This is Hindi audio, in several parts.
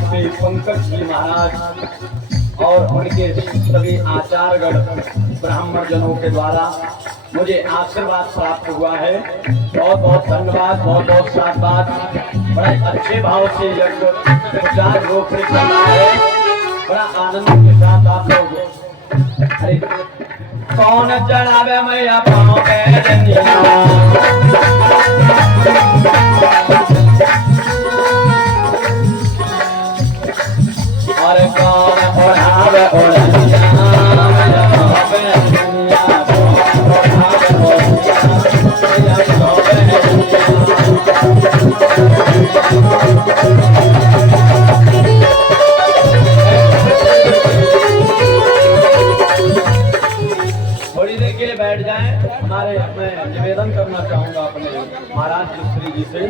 श्री पंकज जी महाराज और उनके सभी आचार्यगण ब्राह्मण जनों के द्वारा मुझे आशीर्वाद प्राप्त हुआ है। बहुत बहुत धन्यवाद, बहुत बहुत साधुवाद। बड़े अच्छे भाव से यज्ञ प्रचार रूप से चल रहा है। बड़ा आनंद के साथ आप लोग कौन चढ़ावे मैया पाँव पे जंजिया, और कौन ओढ़ावे ओढ़निया मैया पाँव पे जंजिया, कौन ओढ़ावे ओढ़निया मैया पाँव पे बैठ जाएं। हमारे मैं निवेदन करना चाहूंगा अपने महाराज श्री जी से,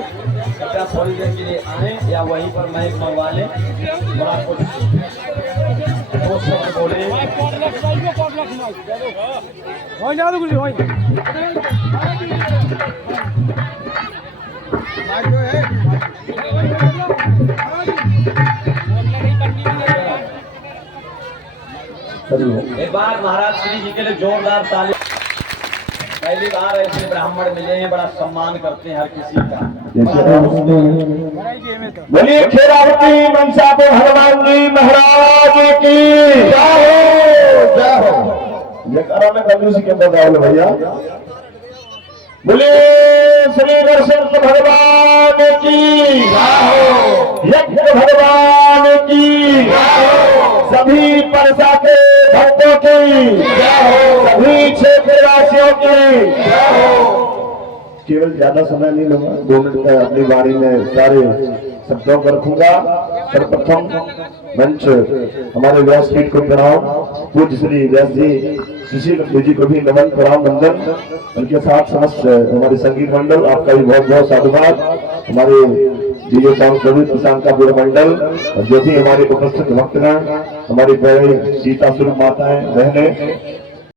क्या थोड़ी देर के लिए आए या वहीं पर माइक मंगवा लें, बड़ा कुछ बोले। एक बार महाराज श्री जी के लिए जोरदार ताली। पहली बार ऐसे ब्राह्मण मिले हैं, बड़ा सम्मान करते हैं हर किसी का। बोलिए खेरावती मनसापुर हनुमान जी महाराज की जय हो। जयकारा में कभी उसी के अंदर गाओ भैया। बोलिए श्री नरसिंह भगवान की जय हो, यज्ञ भगवान की जय हो, सभी परसा के भक्तों की जय हो, सभी क्षेत्रवासियों की जय हो। केवल ज्यादा समय नहीं लूंगा, 2 मिनट तक अपनी बारी में सारे शब्दों को रखूंगा। सर्वप्रथम मंच हमारे व्यासपीठ को प्रणाम, पूज्य श्री व्यास जी सुशील जी को भी नमन प्रणाम वंदन, उनके साथ समस्त हमारे संगीत मंडल आपका भी बहुत बहुत साधुवाद। हमारे डीजे साउंड सर्विस प्रशांत का पूरा मंडल और जो भी हमारे उपस्थित भक्तगण, हमारी बहन सीता स्वरूप माताएं बहनें,